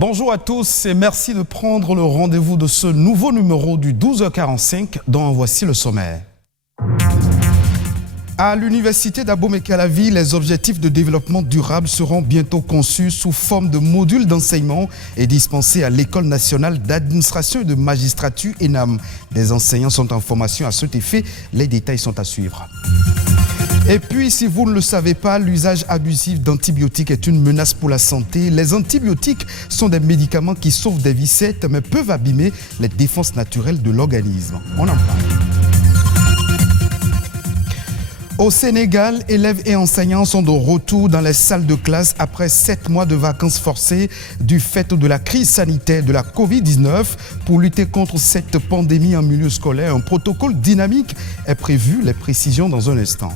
Bonjour à tous et merci de prendre le rendez-vous de ce nouveau numéro du 12h45 dont voici le sommaire. À l'université d'Abomey-Calavi, les objectifs de développement durable seront bientôt conçus sous forme de modules d'enseignement et dispensés à l'École nationale d'administration et de magistrature ENAM. Des enseignants sont en formation à cet effet. Les détails sont à suivre. Et puis, si vous ne le savez pas, l'usage abusif d'antibiotiques est une menace pour la santé. Les antibiotiques sont des médicaments qui sauvent des vicettes, mais peuvent abîmer les défenses naturelles de l'organisme. On en parle. Au Sénégal, élèves et enseignants sont de retour dans les salles de classe après 7 mois de vacances forcées du fait de la crise sanitaire de la Covid-19. Pour lutter contre cette pandémie en milieu scolaire, un protocole dynamique est prévu. Les précisions dans un instant.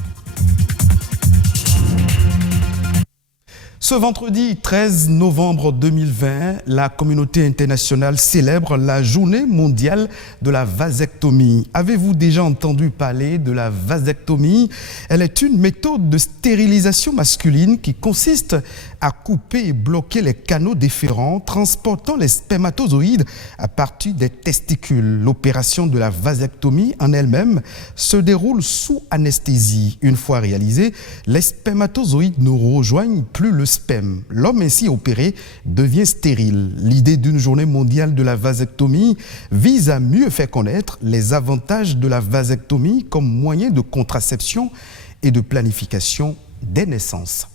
Ce vendredi 13 novembre 2020, la communauté internationale célèbre la journée mondiale de la vasectomie. Avez-vous déjà entendu parler de la vasectomie? Elle est une méthode de stérilisation masculine qui consiste à couper et bloquer les canaux déférents transportant les spermatozoïdes à partir des testicules. L'opération de la vasectomie en elle-même se déroule sous anesthésie. Une fois réalisée, les spermatozoïdes ne rejoignent plus le sperme. L'homme ainsi opéré devient stérile. L'idée d'une journée mondiale de la vasectomie vise à mieux faire connaître les avantages de la vasectomie comme moyen de contraception et de planification des naissances.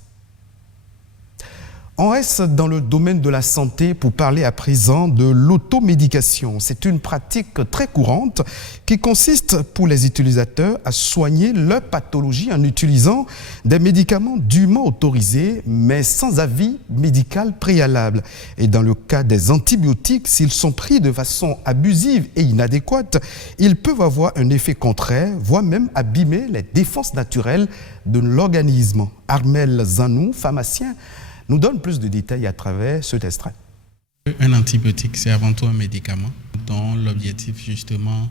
On reste dans le domaine de la santé pour parler à présent de l'automédication. C'est une pratique très courante qui consiste pour les utilisateurs à soigner leur pathologie en utilisant des médicaments dûment autorisés mais sans avis médical préalable. Et dans le cas des antibiotiques, s'ils sont pris de façon abusive et inadéquate, ils peuvent avoir un effet contraire, voire même abîmer les défenses naturelles de l'organisme. Armel Zanou, pharmacien, nous donne plus de détails à travers cet extrait. Un antibiotique, c'est avant tout un médicament dont l'objectif justement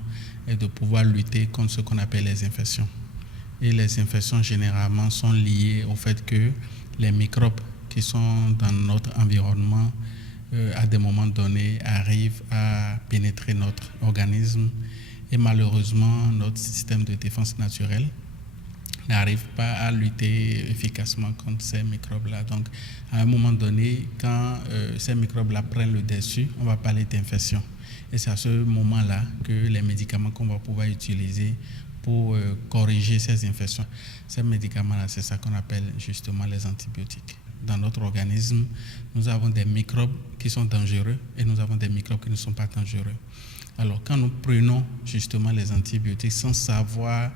est de pouvoir lutter contre ce qu'on appelle les infections. Et les infections généralement sont liées au fait que les microbes qui sont dans notre environnement à des moments donnés arrivent à pénétrer notre organisme et malheureusement notre système de défense naturelle n'arrive pas à lutter efficacement contre ces microbes-là. Donc, à un moment donné, quand ces microbes-là prennent le dessus, on va parler d'infection. Et c'est à ce moment-là que les médicaments qu'on va pouvoir utiliser pour corriger ces infections, ces médicaments-là, c'est ça qu'on appelle justement les antibiotiques. Dans notre organisme, nous avons des microbes qui sont dangereux et nous avons des microbes qui ne sont pas dangereux. Alors, quand nous prenons justement les antibiotiques sans savoir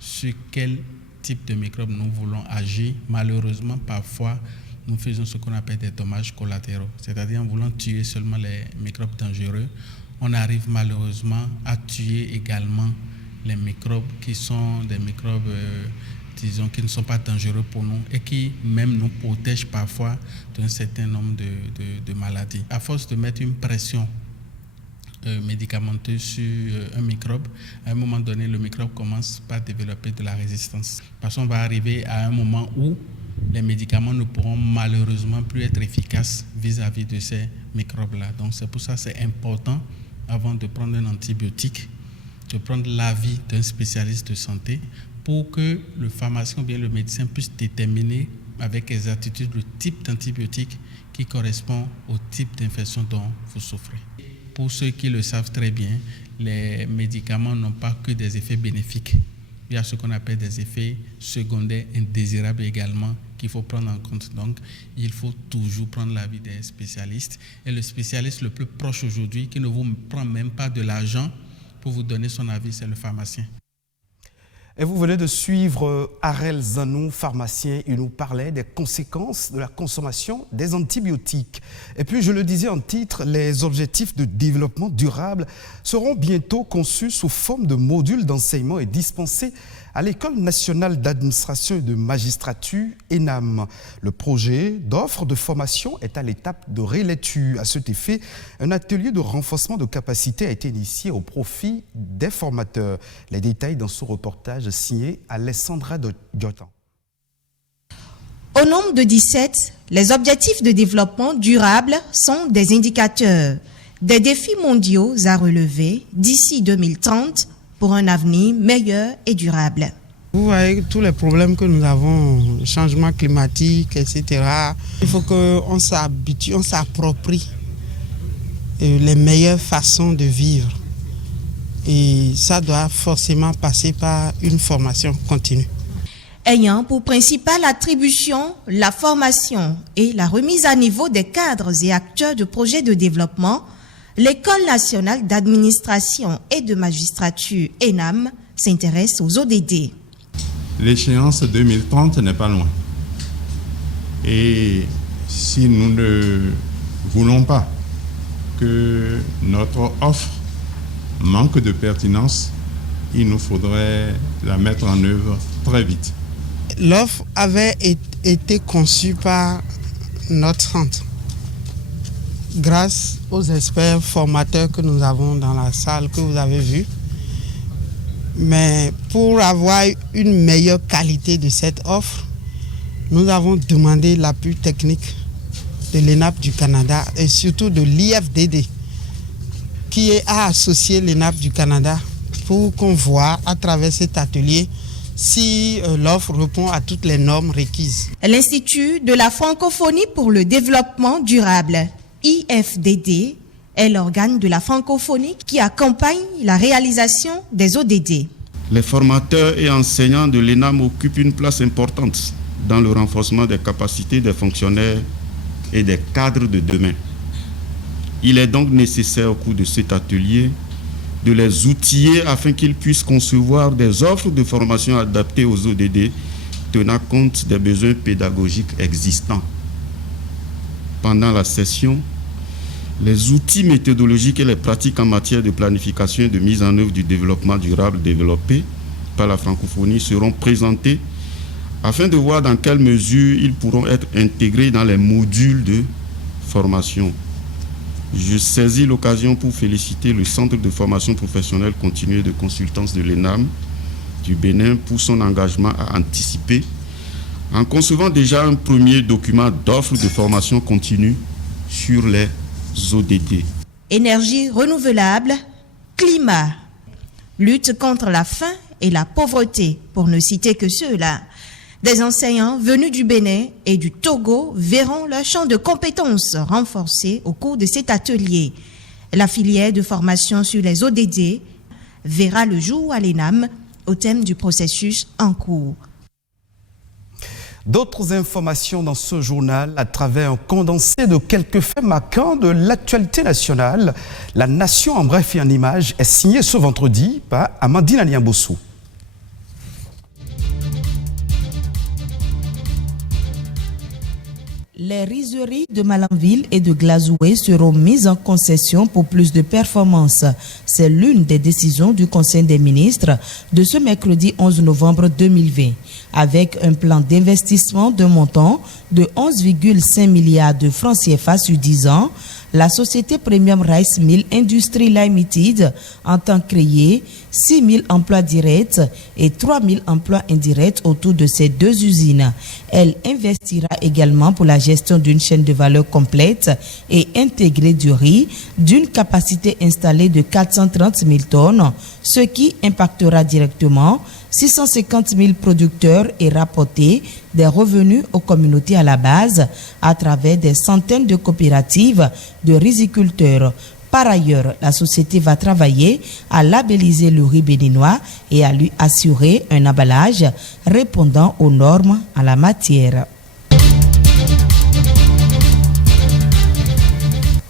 sur quel type de microbes nous voulons agir, malheureusement, parfois, nous faisons ce qu'on appelle des dommages collatéraux. C'est-à-dire, en voulant tuer seulement les microbes dangereux, on arrive malheureusement à tuer également les microbes qui sont des microbes, disons, qui ne sont pas dangereux pour nous et qui même nous protègent parfois d'un certain nombre de maladies. À force de mettre une pression médicamenteuse sur un microbe, à un moment donné, le microbe commence par développer de la résistance. Parce qu'on va arriver à un moment où les médicaments ne pourront malheureusement plus être efficaces vis-à-vis de ces microbes-là. Donc c'est pour ça que c'est important, avant de prendre un antibiotique, de prendre l'avis d'un spécialiste de santé pour que le pharmacien ou bien le médecin puisse déterminer avec exactitude le type d'antibiotique qui correspond au type d'infection dont vous souffrez. Pour ceux qui le savent très bien, les médicaments n'ont pas que des effets bénéfiques. Il y a ce qu'on appelle des effets secondaires indésirables également qu'il faut prendre en compte. Donc, il faut toujours prendre l'avis des spécialistes. Et le spécialiste le plus proche aujourd'hui, qui ne vous prend même pas de l'argent pour vous donner son avis, c'est le pharmacien. Et vous venez de suivre Arel Zanou, pharmacien. Il nous parlait des conséquences de la consommation des antibiotiques. Et puis, je le disais en titre, les objectifs de développement durable seront bientôt conçus sous forme de modules d'enseignement et dispensés à l'École nationale d'administration et de magistrature, ENAM. Le projet d'offre de formation est à l'étape de relecture. À cet effet, un atelier de renforcement de capacité a été initié au profit des formateurs. Les détails dans ce reportage signé Alessandra Diotan. Au nombre de 17, les objectifs de développement durable sont des indicateurs, des défis mondiaux à relever d'ici 2030 pour un avenir meilleur et durable. Vous voyez tous les problèmes que nous avons, changement climatique, etc. Il faut qu'on s'habitue, on s'approprie les meilleures façons de vivre. Et ça doit forcément passer par une formation continue. Ayant pour principale attribution la formation et la remise à niveau des cadres et acteurs de projets de développement, l'École nationale d'administration et de magistrature ENAM s'intéresse aux ODD. L'échéance 2030 n'est pas loin. Et si nous ne voulons pas que notre offre manque de pertinence, il nous faudrait la mettre en œuvre très vite. L'offre avait été conçue par notre centre, grâce aux experts formateurs que nous avons dans la salle que vous avez vue. Mais pour avoir une meilleure qualité de cette offre, nous avons demandé l'appui technique de l'ENAP du Canada et surtout de l'IFDD, qui a associé l'ENAP du Canada pour qu'on voit à travers cet atelier si l'offre répond à toutes les normes requises. L'Institut de la francophonie pour le développement durable, IFDD, est l'organe de la francophonie qui accompagne la réalisation des ODD. Les formateurs et enseignants de l'ENAM occupent une place importante dans le renforcement des capacités des fonctionnaires et des cadres de demain. Il est donc nécessaire au cours de cet atelier de les outiller afin qu'ils puissent concevoir des offres de formation adaptées aux ODD, tenant compte des besoins pédagogiques existants. Pendant la session, les outils méthodologiques et les pratiques en matière de planification et de mise en œuvre du développement durable développés par la francophonie seront présentés afin de voir dans quelle mesure ils pourront être intégrés dans les modules de formation. Je saisis l'occasion pour féliciter le Centre de formation professionnelle continue et de consultance de l'ENAM du Bénin pour son engagement à anticiper en concevant déjà un premier document d'offre de formation continue sur les ODD. Énergie renouvelable, climat, lutte contre la faim et la pauvreté, pour ne citer que ceux-là. Des enseignants venus du Bénin et du Togo verront leur champ de compétences renforcé au cours de cet atelier. La filière de formation sur les ODD verra le jour à l'ENAM au thème du processus en cours. D'autres informations dans ce journal à travers un condensé de quelques faits marquants de l'actualité nationale. La Nation en bref et en images est signée ce vendredi par Amandine Aliambossou. Les rizeries de Malanville et de Glazoué seront mises en concession pour plus de performances. C'est l'une des décisions du Conseil des ministres de ce mercredi 11 novembre 2020. Avec un plan d'investissement de montant de 11,5 milliards de francs CFA sur 10 ans, la société Premium Rice Mill Industrie Limited entend créer 6 000 emplois directs et 3 000 emplois indirects autour de ces deux usines. Elle investira également pour la gestion d'une chaîne de valeur complète et intégrée du riz d'une capacité installée de 430 000 tonnes, ce qui impactera directement 650 000 producteurs et rapporter des revenus aux communautés à la base à travers des centaines de coopératives de riziculteurs. Par ailleurs, la société va travailler à labelliser le riz béninois et à lui assurer un emballage répondant aux normes en la matière.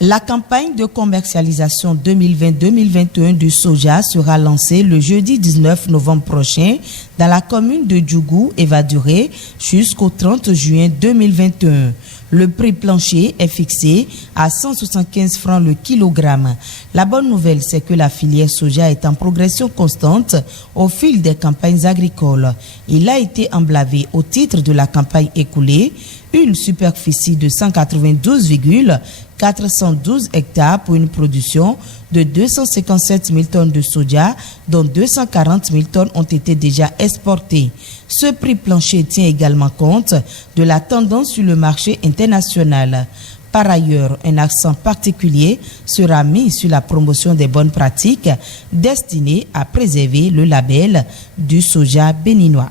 La campagne de commercialisation 2020-2021 du soja sera lancée le jeudi 19 novembre prochain dans la commune de Djougou et va durer jusqu'au 30 juin 2021. Le prix plancher est fixé à 175 francs le kilogramme. La bonne nouvelle, c'est que la filière soja est en progression constante au fil des campagnes agricoles. Il a été emblavé au titre de la campagne écoulée une superficie de 192,4 412 hectares pour une production de 257 000 tonnes de soja, dont 240 000 tonnes ont été déjà exportées. Ce prix plancher tient également compte de la tendance sur le marché international. Par ailleurs, un accent particulier sera mis sur la promotion des bonnes pratiques destinées à préserver le label du soja béninois.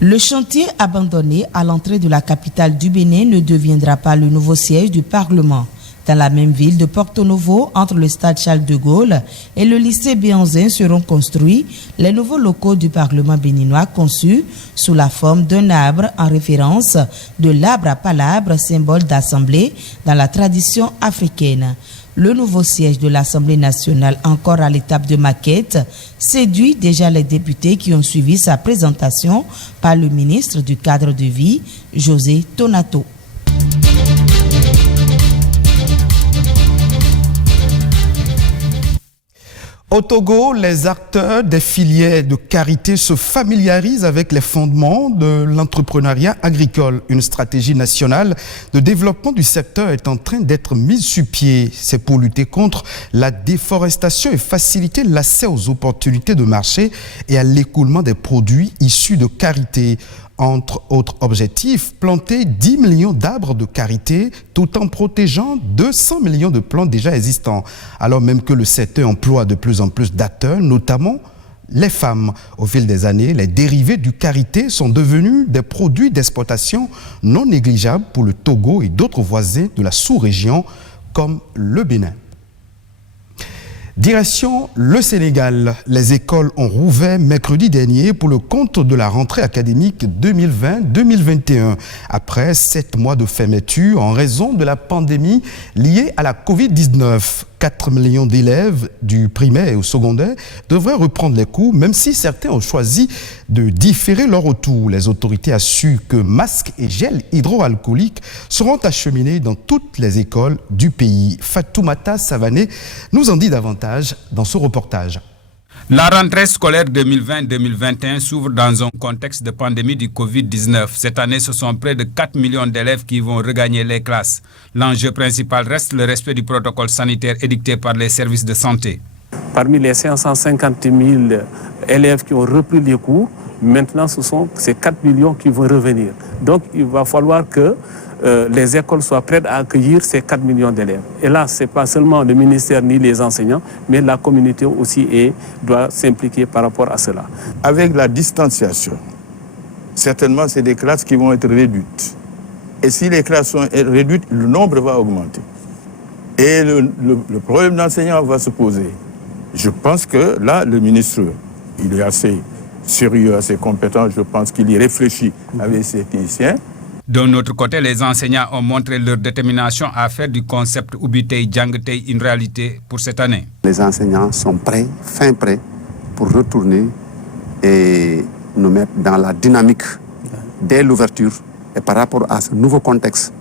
Le chantier abandonné à l'entrée de la capitale du Bénin ne deviendra pas le nouveau siège du Parlement. Dans la même ville de Porto Novo, entre le stade Charles de Gaulle et le lycée Béanzin seront construits les nouveaux locaux du Parlement béninois conçus sous la forme d'un arbre en référence de l'arbre à palabre, symbole d'assemblée dans la tradition africaine. Le nouveau siège de l'Assemblée nationale, encore à l'étape de maquette, séduit déjà les députés qui ont suivi sa présentation par le ministre du Cadre de vie, José Tonato. Au Togo, les acteurs des filières de karité se familiarisent avec les fondements de l'entrepreneuriat agricole. Une stratégie nationale de développement du secteur est en train d'être mise sur pied. C'est pour lutter contre la déforestation et faciliter l'accès aux opportunités de marché et à l'écoulement des produits issus de karité. Entre autres objectifs, planter 10 millions d'arbres de karité tout en protégeant 200 millions de plants déjà existants. Alors même que le secteur emploie de plus en plus d'acteurs, notamment les femmes. Au fil des années, les dérivés du karité sont devenus des produits d'exportation non négligeables pour le Togo et d'autres voisins de la sous-région comme le Bénin. Direction le Sénégal. Les écoles ont rouvert mercredi dernier pour le compte de la rentrée académique 2020-2021. Après 7 mois de fermeture en raison de la pandémie liée à la Covid-19. 4 millions d'élèves du primaire et au secondaire devraient reprendre les cours, même si certains ont choisi de différer leur retour. Les autorités assurent que masques et gel hydroalcoolique seront acheminés dans toutes les écoles du pays. Fatoumata Savané nous en dit davantage dans ce reportage. La rentrée scolaire 2020-2021 s'ouvre dans un contexte de pandémie du Covid-19. Cette année, ce sont près de 4 millions d'élèves qui vont regagner les classes. L'enjeu principal reste le respect du protocole sanitaire édicté par les services de santé. Parmi les 550 000 élèves qui ont repris les cours, maintenant ce sont ces 4 millions qui vont revenir. Donc il va falloir que les écoles soient prêtes à accueillir ces 4 millions d'élèves. Et là, ce n'est pas seulement le ministère ni les enseignants, mais la communauté aussi doit s'impliquer par rapport à cela. Avec la distanciation, certainement c'est des classes qui vont être réduites. Et si les classes sont réduites, le nombre va augmenter. Et le problème d'enseignants va se poser. Je pense que là, le ministre, il est assez sérieux, assez compétent. Je pense qu'il y réfléchit avec ses techniciens. D'un autre côté, les enseignants ont montré leur détermination à faire du concept Ubitei Djangtei une réalité pour cette année. Les enseignants sont prêts, fin prêts, pour retourner et nous mettre dans la dynamique dès l'ouverture et par rapport à ce nouveau contexte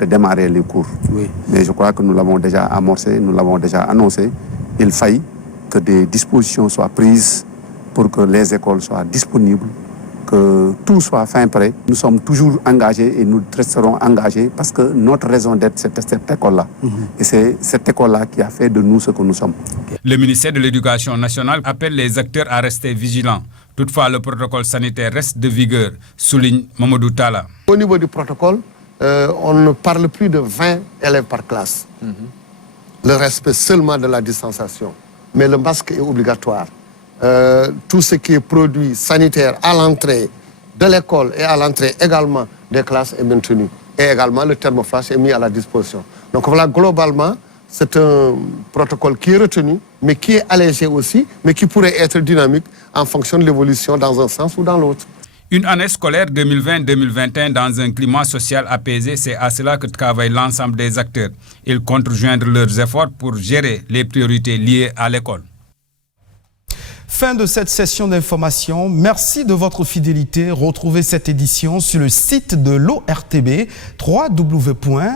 de démarrer les cours. Oui. Mais je crois que nous l'avons déjà amorcé, nous l'avons déjà annoncé. Il faille que des dispositions soient prises pour que les écoles soient disponibles, que tout soit fin prêt. Nous sommes toujours engagés et nous resterons engagés parce que notre raison d'être, c'est cette école-là. Et c'est cette école-là qui a fait de nous ce que nous sommes. Le ministère de l'Éducation nationale appelle les acteurs à rester vigilants. Toutefois, le protocole sanitaire reste de vigueur, souligne Mamadou Tala. Au niveau du protocole, on ne parle plus de 20 élèves par classe. Le respect seulement de la distanciation. Mais le masque est obligatoire. Tout ce qui est produit sanitaire à l'entrée de l'école et à l'entrée également des classes est maintenu. Et également le thermoflash est mis à la disposition. Donc voilà, globalement, c'est un protocole qui est retenu, mais qui est allégé aussi, mais qui pourrait être dynamique en fonction de l'évolution dans un sens ou dans l'autre. Une année scolaire 2020-2021 dans un climat social apaisé, c'est à cela que travaille l'ensemble des acteurs. Ils comptent rejoindre leurs efforts pour gérer les priorités liées à l'école. Fin de cette session d'information. Merci de votre fidélité. Retrouvez cette édition sur le site de l'ORTB, www.ortb.bj.